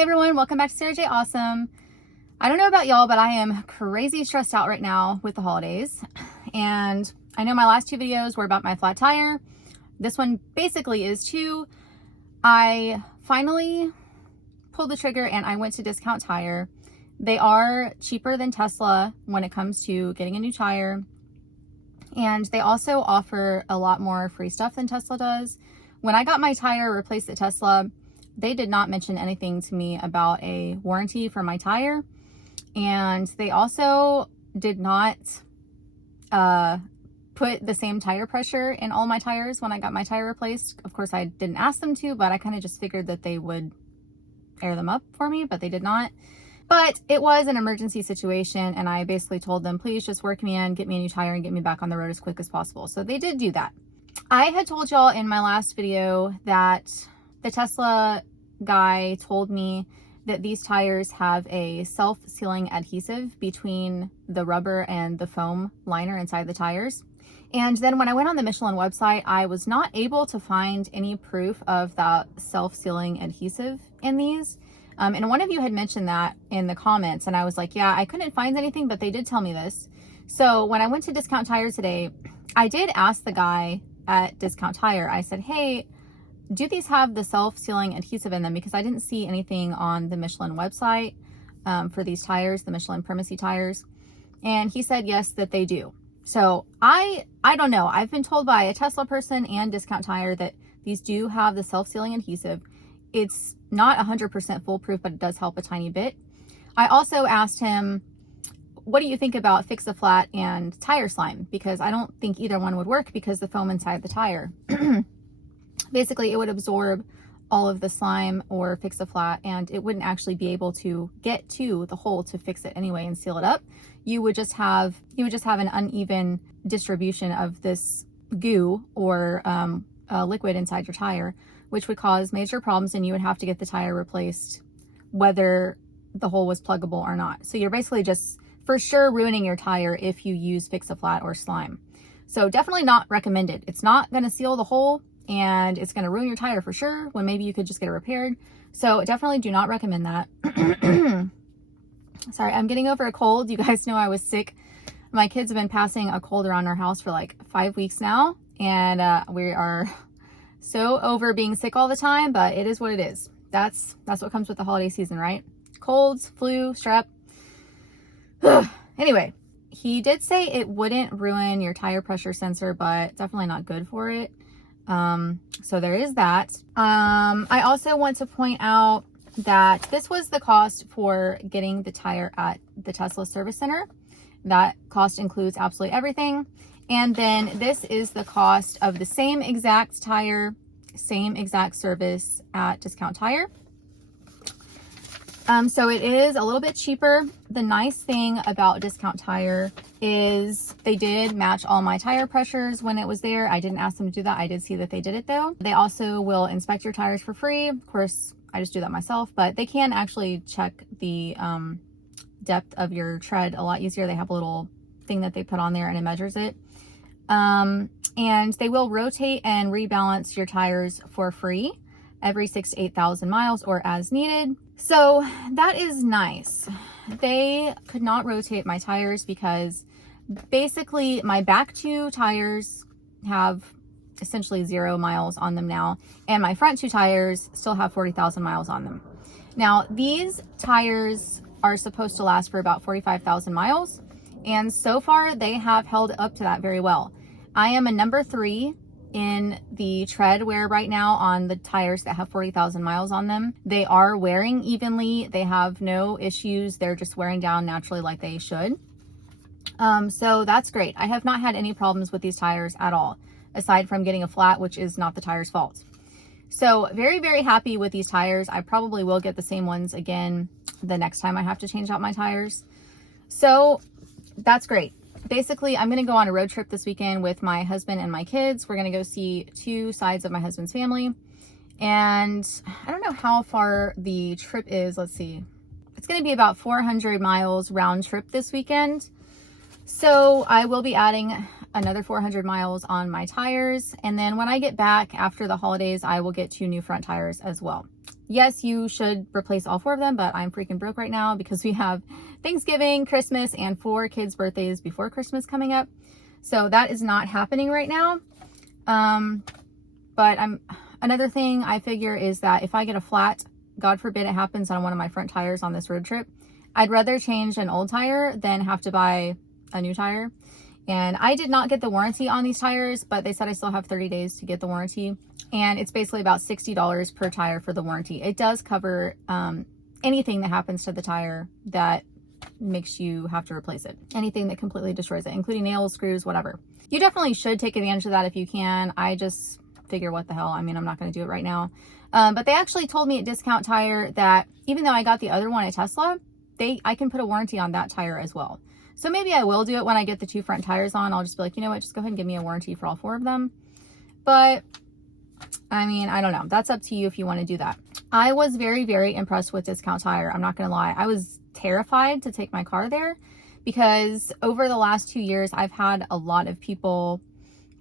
Hey everyone, welcome back to Sarah J. Awesome. I don't know about y'all, but I am crazy stressed out right now with the holidays. And I know my last two videos were about my flat tire. This one basically is too. I finally pulled the trigger and I went to Discount Tire. They are cheaper than Tesla when it comes to getting a new tire. And they also offer a lot more free stuff than Tesla does. When I got my tire replaced at Tesla, they did not mention anything to me about a warranty for my tire. And they also did not put the same tire pressure in all my tires when I got my tire replaced. Of course, I didn't ask them to, but I kind of just figured that they would air them up for me, but they did not. But it was an emergency situation, and I basically told them, please just work me in, get me a new tire, and get me back on the road as quick as possible. So they did do that. I had told y'all in my last video that the Tesla guy told me that these tires have a self-sealing adhesive between the rubber and the foam liner inside the tires. And then when I went on the Michelin website, I was not able to find any proof of that self-sealing adhesive in these. And one of you had mentioned that in the comments, and I was like, yeah, I couldn't find anything, but they did tell me this. So when I went to Discount Tire today, I did ask the guy at Discount Tire, I said, hey, do these have the self-sealing adhesive in them? Because I didn't see anything on the Michelin website for these tires, the Michelin Primacy tires. And he said, yes, that they do. So I don't know. I've been told by a Tesla person and Discount Tire that these do have the self-sealing adhesive. It's not 100% foolproof, but it does help a tiny bit. I also asked him, what do you think about Fix-A-Flat and tire slime? Because I don't think either one would work because the foam inside the tire. Basically, it would absorb all of the slime or Fix-A-Flat, and it wouldn't actually be able to get to the hole to fix it anyway and seal it up. You would just have an uneven distribution of this goo or liquid inside your tire, which would cause major problems, and you would have to get the tire replaced whether the hole was pluggable or not. So you're basically just for sure ruining your tire if you use Fix-A-Flat or slime. So definitely not recommended. It's not going to seal the hole, and it's going to ruin your tire for sure when maybe you could just get it repaired. So definitely do not recommend that. Sorry, I'm getting over a cold. You guys know I was sick. My kids have been passing a cold around our house for like 5 weeks now, and we are so over being sick all the time, but it is what it is. That's what comes with the holiday season, right? Colds, flu, strep. Anyway, he did say it wouldn't ruin your tire pressure sensor, but definitely not good for it. So there is that. I also want to point out that this was the cost for getting the tire at the Tesla service center. That cost includes absolutely everything. And then this is the cost of the same exact tire, same exact service at Discount Tire. So it is a little bit cheaper. The nice thing about Discount Tire is they did match all my tire pressures when it was there. I didn't ask them to do that. I did see that they did it though. They also will inspect your tires for free. Of course, I just do that myself, but they can actually check the depth of your tread a lot easier. They have a little thing that they put on there and it measures it. And they will rotate and rebalance your tires for free every 6,000 to 8,000 miles or as needed. So that is nice. They could not rotate my tires because basically my back two tires have essentially 0 miles on them now, and my front two tires still have 40,000 miles on them. Now these tires are supposed to last for about 45,000 miles, and so far they have held up to that very well. I am a number 3 in the tread wear right now on the tires that have 40,000 miles on them. They are wearing evenly. They have no issues. They're just wearing down naturally like they should. So that's great. I have not had any problems with these tires at all, aside from getting a flat, which is not the tire's fault. So very, very happy with these tires. I probably will get the same ones again the next time I have to change out my tires. So that's great. Basically, I'm going to go on a road trip this weekend with my husband and my kids. We're going to go see 2 sides of my husband's family. And I don't know how far the trip is. Let's see. It's going to be about 400 miles round trip this weekend. So I will be adding another 400 miles on my tires. And then when I get back after the holidays, I will get 2 new front tires as well. yes, you should replace all 4 of them, but I'm freaking broke right now because we have Thanksgiving, Christmas, and 4 kids' birthdays before Christmas coming up. So that is not happening right now. But another thing I figure is that if I get a flat, God forbid it happens on one of my front tires on this road trip, I'd rather change an old tire than have to buy a new tire. And I did not get the warranty on these tires, but they said I still have 30 days to get the warranty. And it's basically about $60 per tire for the warranty. It does cover anything that happens to the tire that makes you have to replace it. Anything that completely destroys it, including nails, screws, whatever. You definitely should take advantage of that if you can. I just figure, what the hell? I mean, I'm not going to do it right now. But they actually told me at Discount Tire that even though I got the other one at Tesla, I can put a warranty on that tire as well. So maybe I will do it when I get the 2 front tires on. I'll just be like, you know what, just go ahead and give me a warranty for all 4 of them. But I mean, I don't know. That's up to you if you want to do that. I was very, very impressed with Discount Tire. I'm not going to lie. I was terrified to take my car there because over the last 2 years, I've had a lot of people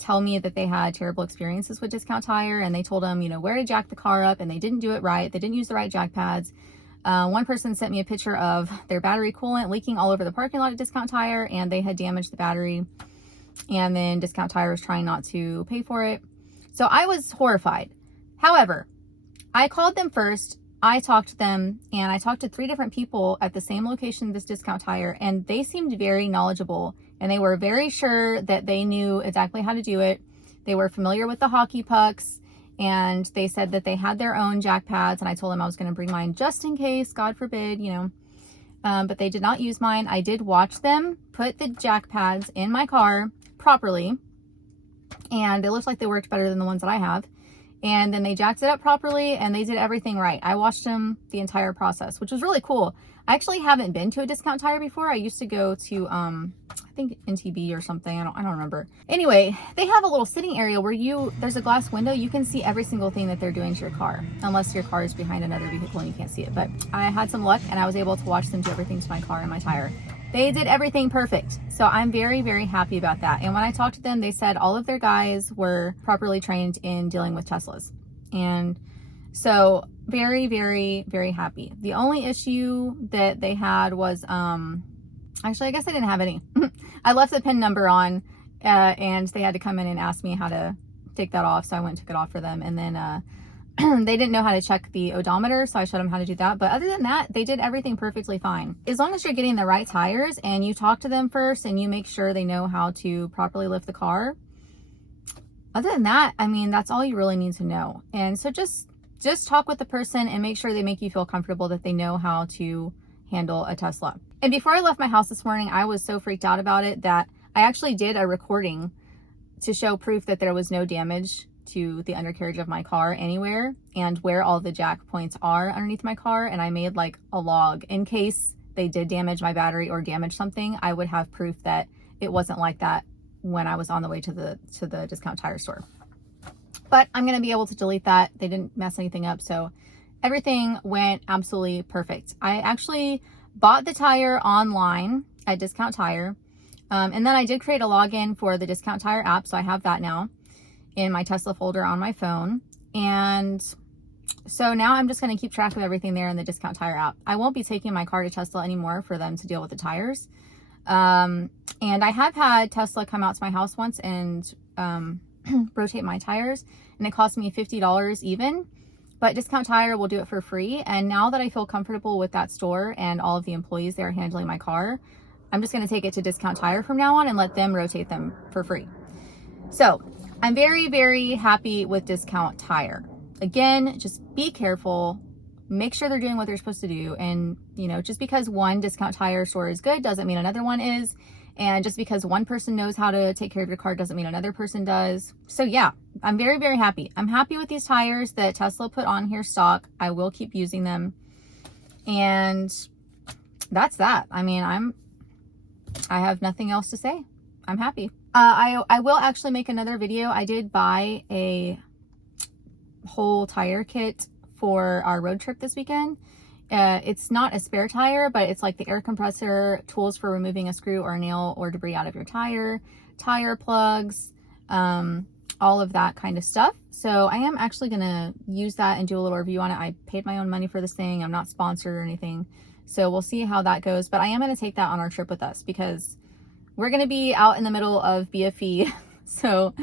tell me that they had terrible experiences with Discount Tire, and they told them, you know, where to jack the car up, and they didn't do it right. They didn't use the right jack pads. One person sent me a picture of their battery coolant leaking all over the parking lot at Discount Tire, and they had damaged the battery, and then Discount Tire was trying not to pay for it. So I was horrified. However, I called them first, I talked to them, and I talked to 3 different people at the same location, this Discount Tire, and they seemed very knowledgeable, and they were very sure that they knew exactly how to do it. They were familiar with the hockey pucks, and they said that they had their own jack pads, and I told them I was going to bring mine just in case, God forbid, you know. But they did not use mine. I did watch them put the jack pads in my car properly, and it looked like they worked better than the ones that I have. And then they jacked it up properly, and they did everything right. I watched them the entire process, which was really cool. I actually haven't been to a Discount Tire before. I used to go to, I think NTB or something. I don't remember. Anyway, they have a little sitting area where there's a glass window. You can see every single thing that they're doing to your car, unless your car is behind another vehicle and you can't see it. But I had some luck, and I was able to watch them do everything to my car and my tire. They did everything perfect. So I'm very, very happy about that. And when I talked to them, they said all of their guys were properly trained in dealing with Teslas. And so very, very, very happy. The only issue that they had was, actually, I guess I didn't have any. I left the PIN number on, and they had to come in and ask me how to take that off. So I went and took it off for them. And then, they didn't know how to check the odometer, so I showed them how to do that. But other than that, they did everything perfectly fine. As long as you're getting the right tires and you talk to them first and you make sure they know how to properly lift the car. Other than that, I mean, that's all you really need to know. And so just talk with the person and make sure they make you feel comfortable that they know how to handle a Tesla. And before I left my house this morning, I was so freaked out about it that I actually did a recording to show proof that there was no damage to the undercarriage of my car anywhere and where all the jack points are underneath my car. And I made like a log in case they did damage my battery or damage something. I would have proof that it wasn't like that when I was on the way to the Discount Tire store. But I'm going to be able to delete that. They didn't mess anything up. So everything went absolutely perfect. I actually bought the tire online at Discount Tire. And then I did create a login for the Discount Tire app. So I have that now in my Tesla folder on my phone. And so now I'm just going to keep track of everything there in the Discount Tire app. I won't be taking my car to Tesla anymore for them to deal with the tires. And I have had Tesla come out to my house once and rotate my tires, and it cost me $50 even, but Discount Tire will do it for free. And now that I feel comfortable with that store and all of the employees there handling my car, I'm just going to take it to Discount Tire from now on and let them rotate them for free. So I'm very, very happy with Discount Tire. Again, just be careful, make sure they're doing what they're supposed to do. And, you know, just because one Discount Tire store is good doesn't mean another one is. And just because one person knows how to take care of your car doesn't mean another person does. So yeah, I'm very, very happy. I'm happy with these tires that Tesla put on here stock. I will keep using them. And that's that. I mean, I have nothing else to say. I'm happy. I will actually make another video. I did buy a whole tire kit for our road trip this weekend. It's not a spare tire, but it's like the air compressor, tools for removing a screw or a nail or debris out of your tire, tire plugs, all of that kind of stuff. So I am actually going to use that and do a little review on it. I paid my own money for this thing. I'm not sponsored or anything. So we'll see how that goes. But I am going to take that on our trip with us because we're going to be out in the middle of BFE. So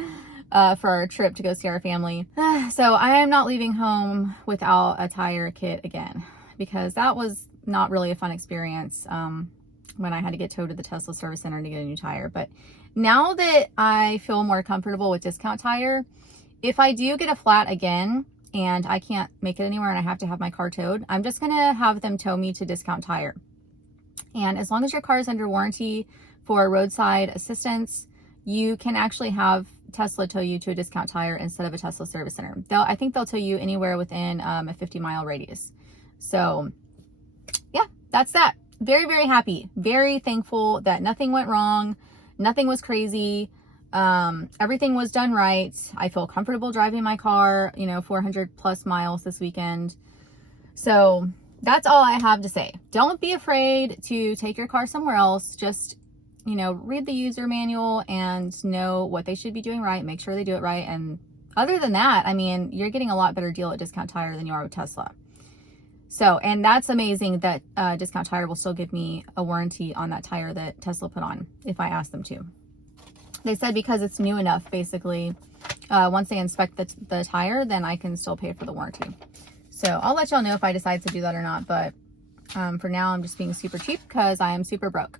for our trip to go see our family. So I am not leaving home without a tire kit again, because that was not really a fun experience when I had to get towed to the Tesla service center to get a new tire. But now that I feel more comfortable with Discount Tire, if I do get a flat again and I can't make it anywhere and I have to have my car towed, I'm just going to have them tow me to Discount Tire. And as long as your car is under warranty for roadside assistance, you can actually have Tesla tow you to a Discount Tire instead of a Tesla service center. I think they'll tow you anywhere within a 50-mile radius. So yeah, that's that. Very, very happy. Very thankful that nothing went wrong. Nothing was crazy. Everything was done right. I feel comfortable driving my car, 400 plus miles this weekend. So that's all I have to say. Don't be afraid to take your car somewhere else. Just read the user manual and know what they should be doing right. Make sure they do it right. And other than that, I mean, you're getting a lot better deal at Discount Tire than you are with Tesla. So, and that's amazing that Discount Tire will still give me a warranty on that tire that Tesla put on if I ask them to. They said because it's new enough, basically, once they inspect the tire, then I can still pay for the warranty. So I'll let y'all know if I decide to do that or not. But for now, I'm just being super cheap because I am super broke.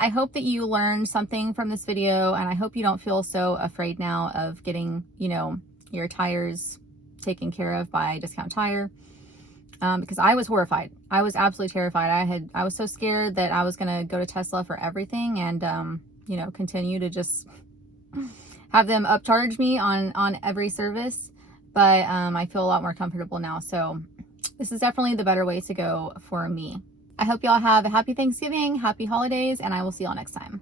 I hope that you learned something from this video, and I hope you don't feel so afraid now of getting, your tires taken care of by Discount Tire. Because I was horrified. I was absolutely terrified. I was so scared that I was going to go to Tesla for everything and, continue to just have them upcharge me on every service. But I feel a lot more comfortable now. So this is definitely the better way to go for me. I hope y'all have a happy Thanksgiving, happy holidays, and I will see y'all next time.